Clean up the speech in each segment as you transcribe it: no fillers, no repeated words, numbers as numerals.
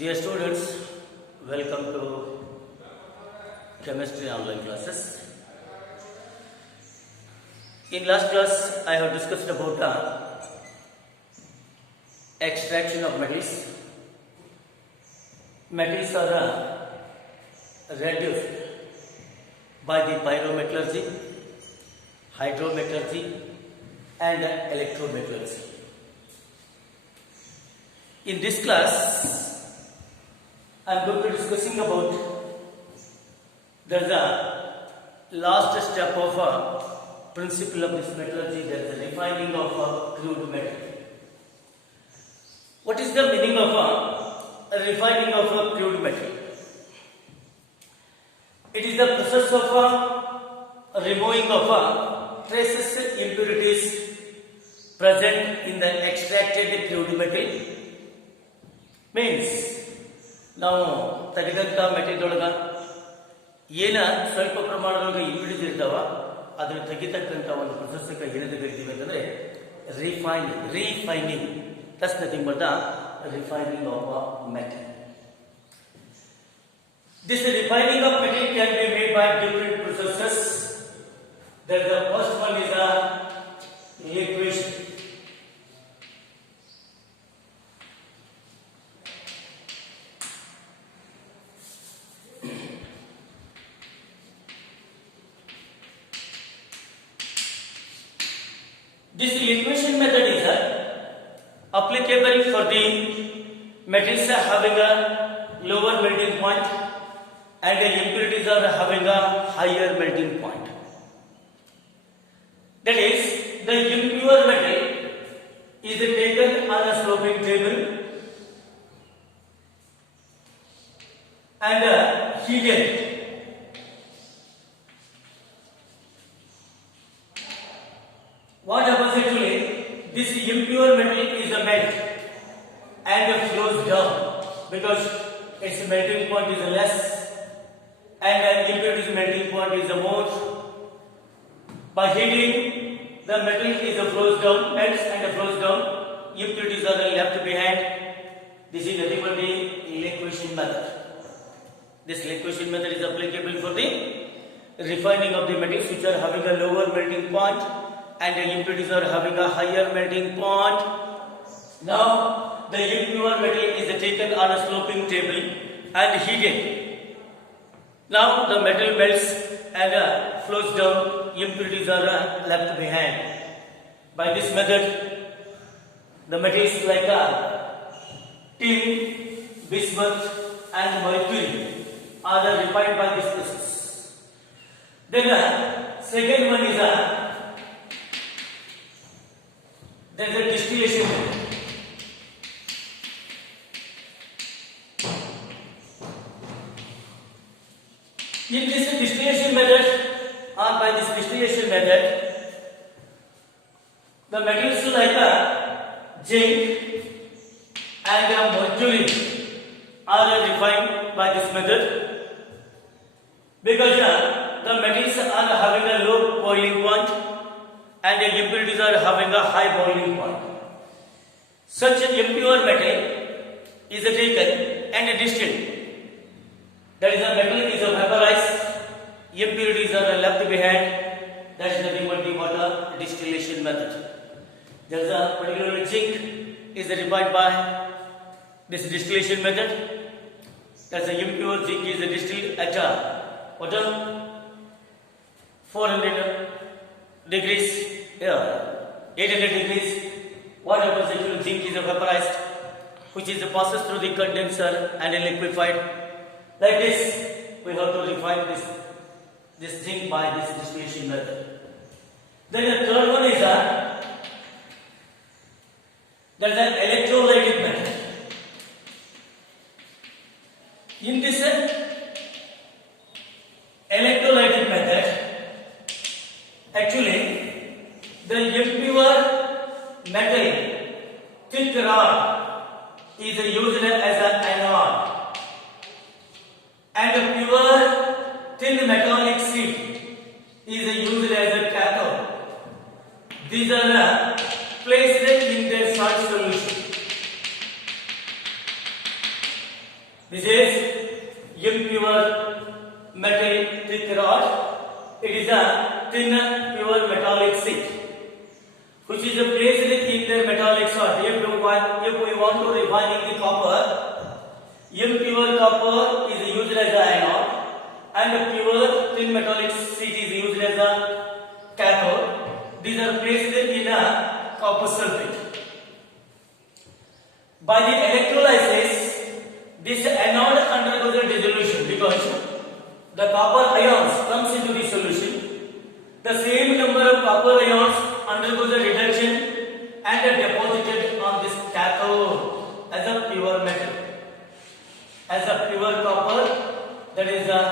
Dear students, welcome to chemistry online classes. In last class, I have discussed about the extraction of metals. Metals are reduced by the pyrometallurgy, hydrometallurgy, and electrometallurgy. In this class, I am going to be discussing about the last step of principle of this metallurgy, that is the refining of crude metal. What is the meaning of refining of crude metal? It is the process of removing of traces impurities present in the extracted crude metal. Means ನಾವು ತೆಗೆದಂಥ material ಏನ ಸ್ವಲ್ಪ ಪ್ರಮಾಣದೊಳಗೆ impurities ಇರ್ತಾವ ಅದನ್ನು ತೆಗಿತಕ್ಕಂಥ ಒಂದು ಪ್ರೊಸೆಸ್ಗೆ ಏನಂತ ಕರಿತೀವಿ ಅಂತಂದ್ರೆ refining. That's nothing but the refining of metal. This refining of metal can be made by different processes. That the first one is a liquefaction. This liquefaction method is applicable for the metals having a lower melting point and the impurities are having a higher melting point. That is, the impure metal is taken on a sloping table and heated. What happens actually? This impure metal is a melt and flows down because its melting point is less and impurity's melting point is more. By heating, the metal is flows down, melts and flows down. Impurities are left behind. This is nothing but the liquefaction method. This liquefaction method is applicable for the refining of the metals which are having a lower melting point and the impurities are having a higher melting point. Now, the impure metal is taken on a sloping table and heated. Now, the metal melts and flows down. Impurities are left behind. By this method, the metals like tin, bismuth, and mercury are refined by this process. Then, second one is there is a distillation method. In this distillation method, or by this distillation method, the metals like zinc and mercury are refined by this method because the metals are having a low boiling point and the impurities are having a high boiling point. Such impure metal is taken and distilled. That is, the metal is vaporized, impurities are left behind. That is nothing but the water distillation method. There is a particular zinc is refined by this distillation method. That is, the impure zinc is distilled at water 400 degrees, 800 degrees. What happens actually? Zinc is vaporized, which is passes through the condenser and liquefied. Like this, we have to refine this zinc by this distillation method. Then the third one is there is an electrolytic method. In this electrolytic method, actually, the impure metal thick rod is used as an anode and the pure thin metallic sheet is used as a cathode. These are placed in their salt solution. This is impure metal thick rod. It is a thin pure metallic sheet which is placed in the metallic salt. If we want to refine the copper, impure copper is used as an anode and pure thin metallic sheet is used as a cathode. These are placed in a copper sulfate. By the electrolysis, this anode undergoes a dissolution because the copper ions comes into the solution. The same number of copper ions undergoes a reduction and are deposited on this cathode as a pure metal. As a pure copper, that is a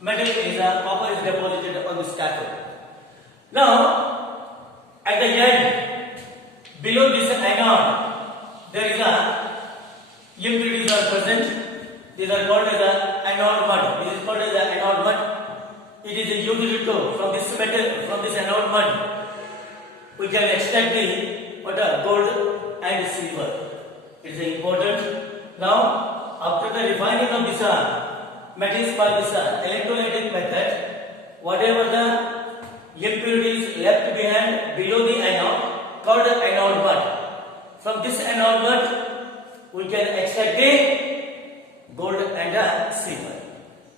metal is a copper is deposited on this cathode. Now, at the end, below this anode, there is a impurities are present. These are called as a anode mud. This is called as a anode mud. It is used to from this metal, from this anode mud, we can extract the gold and silver. It is important. Now, after the refining of this metals by this electrolytic method, whatever the impurities left behind below the anode, called anode mud. From this anode mud, we can extract the gold and silver.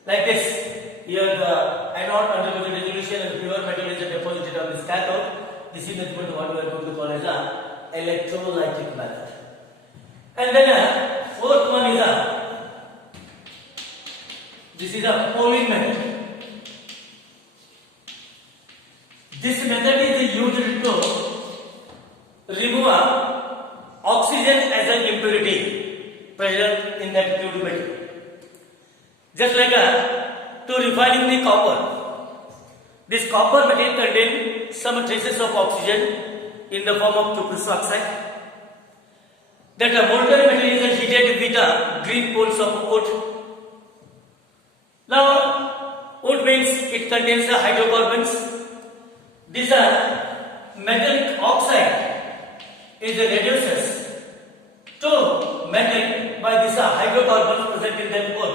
Like this, here the anode undergoes the dissolution and pure metal is deposited on this cathode. This is what we are going to call as a electrolytic method. And then fourth one is this is a Pauling method. This method is used to remove oxygen as an impurity present in that fluid metal. Just like to refining the copper. This copper metal contains some traces of oxygen in the form of cuprous oxide. That molten metal is heated with green poles of wood. Now, wood means it contains hydrocarbons. This metallic oxide is reduces to metal by this hydrocarbons present in that wood.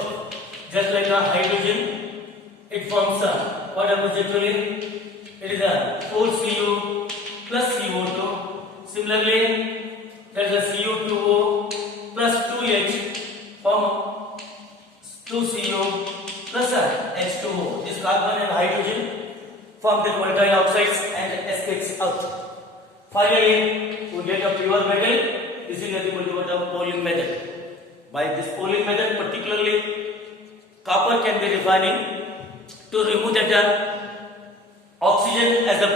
Just like hydrogen, it forms what happens actually? It is 4Cu plus CO2. Similarly, there is a Cu2O plus 2H form 2Cu plus H2O. This carbon and hydrogen form the volatile oxides and escapes out. Finally, we get a pure metal. This is nothing but a Pauling method. By this Pauling method, particularly, copper can be refining to remove that oxygen as a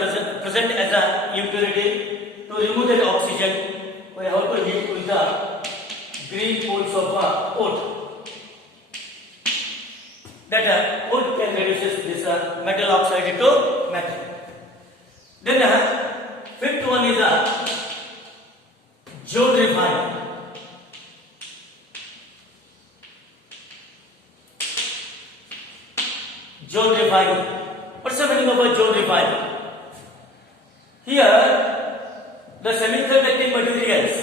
present as a impurity. To remove that oxygen, we have to heat with the green poles of wood. That wood can reduce this metal oxide to metal. Then fifth one is Joule refining. Joule refining. What's the meaning of a Joule refining? Here, the semiconducting materials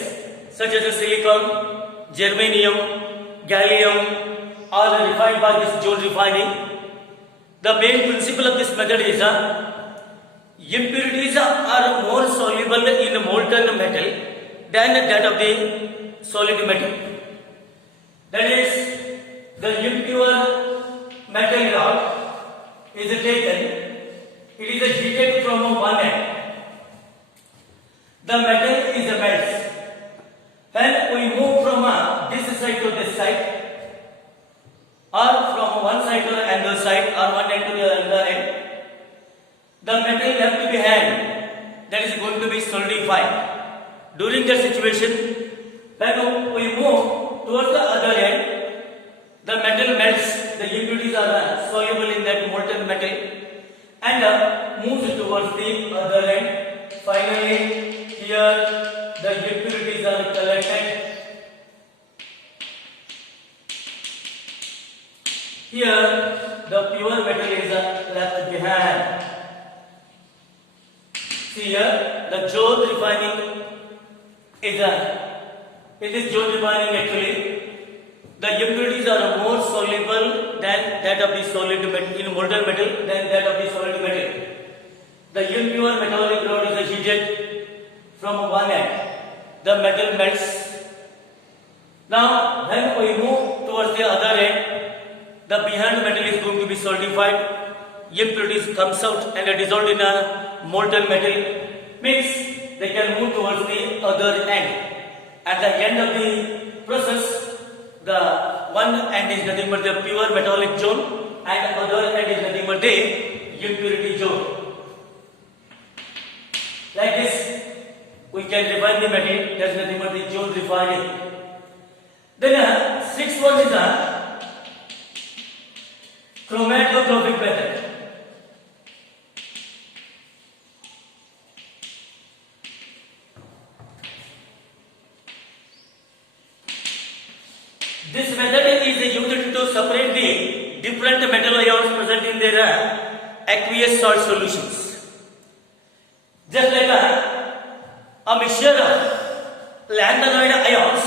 such as silicon, germanium, gallium are refined by this Joule refining. The main principle of this method is impurities are more soluble in molten metal than that of the solid metal. That is, the impure metal rod is taken, it is heated from one end. The metal is melts. When we move from this side to this side, or from one side to the other side, or one end to the other end, the metal left behind, that is going to be solidified. During that situation, when we move towards the other end, the metal melts, the impurities are soluble in that molten metal and moves towards the other end. Finally, here the impurities are collected. Here the pure metal is left behind. See here, the Joule refining is in this Joule refining actually, the impurities are more soluble than that of the solid metal in molten metal than that of the solid metal. The impure metallic rod is heated from one end. The metal melts. Now, when we move towards the other end, the behind metal is going to be solidified. Impurities comes out and are dissolved in a molten metal. Means they can move towards the other end. At the end of the process, the one end is nothing but the pure metallic zone, and other end is nothing but the impurity zone. Like this, we can refine the metal. There is nothing but the zone refining. Then sixth one is a chromatographic method. This method is used to separate the different metal ions present in their aqueous salt solutions. Just like a mixture of lanthanoid ions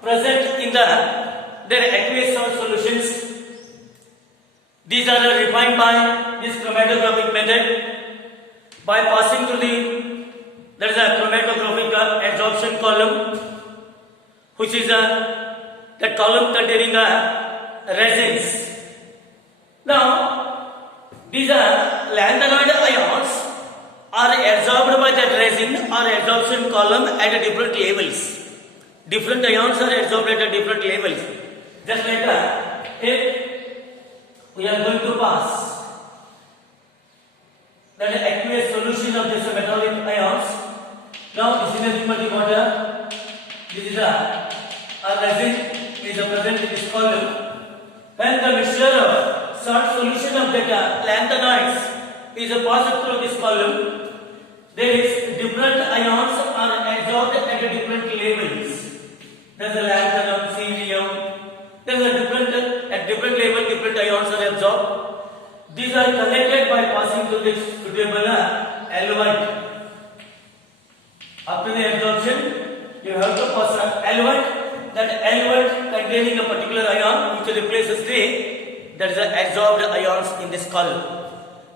present in their aqueous salt solutions. These are refined by this chromatographic method by passing through there is a chromatographic adsorption column, which is the column containing resins. Now, these lanthanoid ions are absorbed by that resin or adsorption column at different levels. Different ions are absorbed at different levels. Just like if we are going to pass the aqueous solution of this metallic ions. Now, this is nothing but the water. This is a resin is present in this column. When the mixture of salt solution of the lanthanoids is passed through this column, there is different ions are absorbed at different levels. There is a lanthanum, cerium. There is a at different level, different ions are absorbed. These are collected by passing through this suitable element. After the absorption, you have to pass an element. That element containing a particular ion which replaces there is absorbed ions in this column.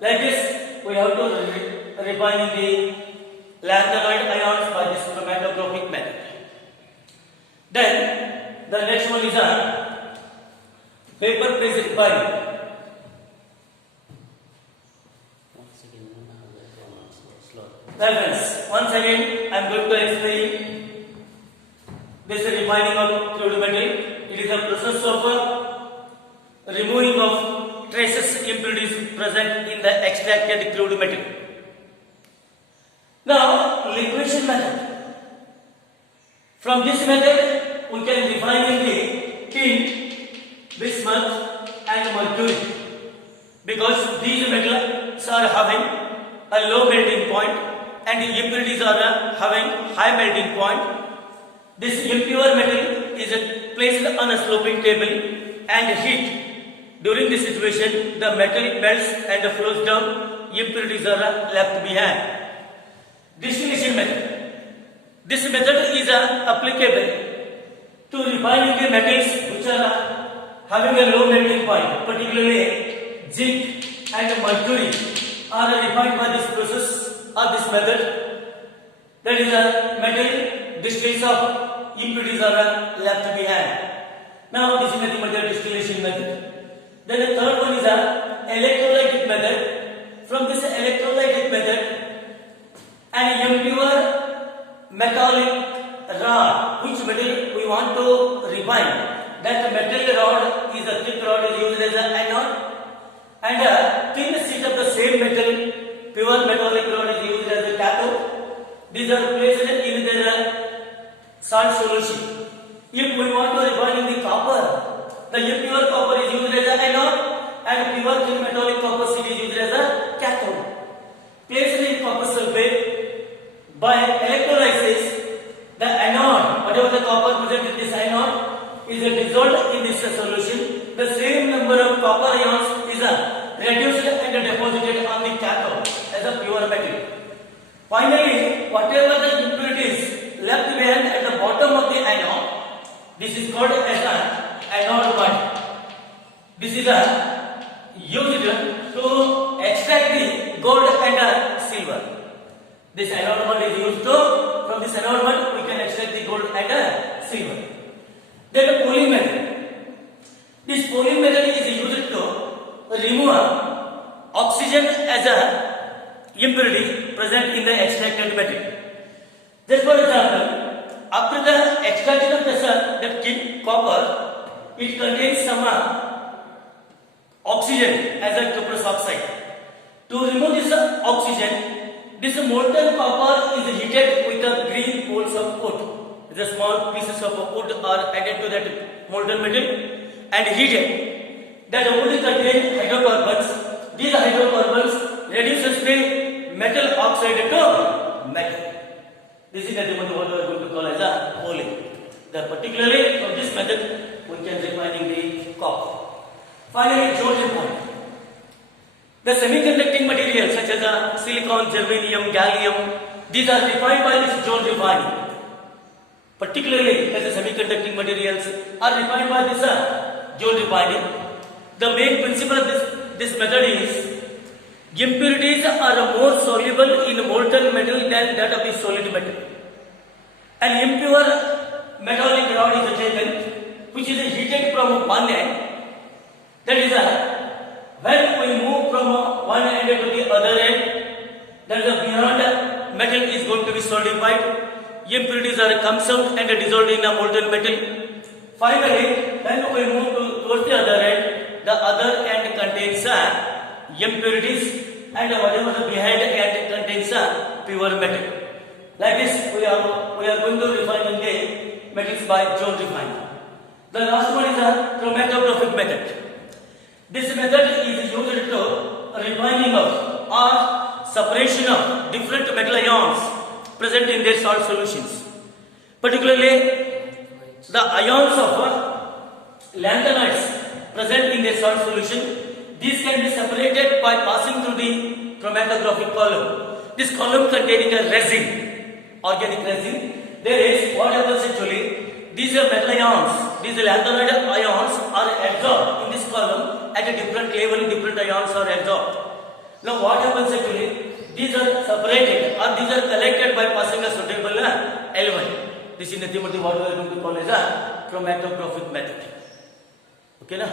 Like this, we have to refine the lanthanoid ions by this chromatographic method. Then the next one is a paper phase refining. Friends, once again I am going to explain this refining of crude metal. It is a process of removing of traces impurities present in the extracted crude metal. Now, liquefaction method. From this method, we can refine the tin, bismuth, and mercury, because these metals are having a low melting point and the impurities are having high melting point. This impure metal is placed on a sloping table and heat. During this situation, the metal melts and flows down. Impurities are left behind. Distillation method. This method is applicable to refining the metals which are having a low melting point, particularly zinc and mercury are refined by this process or this method. That is a metal distillates of impurities are left behind. Now, this is nothing but the distillation method. Then the third one is a electrolytic method. From this electrolytic method, an impure metallic rod, which metal we want to refine, that metal rod is a thick rod is used as an anode, and a thin sheet of the same metal, pure metallic rod is used as a cathode. These are placed in their salt solution. If we want to refine the copper, the impure copper is used as an anode and pure thin metallic copper sheet is used as a cathode. Placed in copper sulfate by electrolysis, the anode, whatever the copper present in this anode, is dissolved in this solution. The same number of copper ions is reduced and deposited on the cathode as a pure metal. Finally, whatever the impurities left behind at the bottom of the anode, this is called as an anode mud. This is used to extract the gold and silver. This anode mud is used to, from this anode mud we can extract the gold and silver. Then the pooling method. This pooling method is used to remove oxygen as a impurity present in the extracted metal. Just for example, after the extraction of the copper, it contains some oxygen as a cuprous oxide. To remove this oxygen, this molten copper is heated with the green poles of wood. The small pieces of wood are added to that molten metal and heated. That wood contains hydrocarbons. These hydrocarbons reduces the metal oxide to metal. This is nothing but what we are going to call as a pooling. Particularly from this method, we can refining the copper. Finally, Joule point. The semiconducting materials such as silicon, germanium, gallium, these are refined by this Joule refining. Particularly as the semiconducting materials are refined by this Joule refining. The main principle of this method is impurities are more soluble in molten metal than that of the solid metal. An impure metallic rod is taken which is heated from one end. That is when we move from one end to the other end, that is beyond metal is going to be solidified. Impurities are comes out and dissolved in a molten metal. Finally, when we move towards the other end contains impurities, and whatever the behind end contains pure metal. Like this, we are going to refine the metals by Joule refining. The last one is a chromatographic method. This method is used to refining of or separation of different metal ions present in their salt solutions. Particularly, the ions of lanthanides present in their salt solution. These can be separated by passing through the chromatographic column. This column containing a resin, organic resin. There is what happens actually. These metal ions, these lanthanide ions are absorbed in this column at a different level. Different ions are absorbed. Now what happens actually? These are separated or these are collected by passing a suitable element. This is nothing but what we are going to call as a chromatographic method. Okay, na?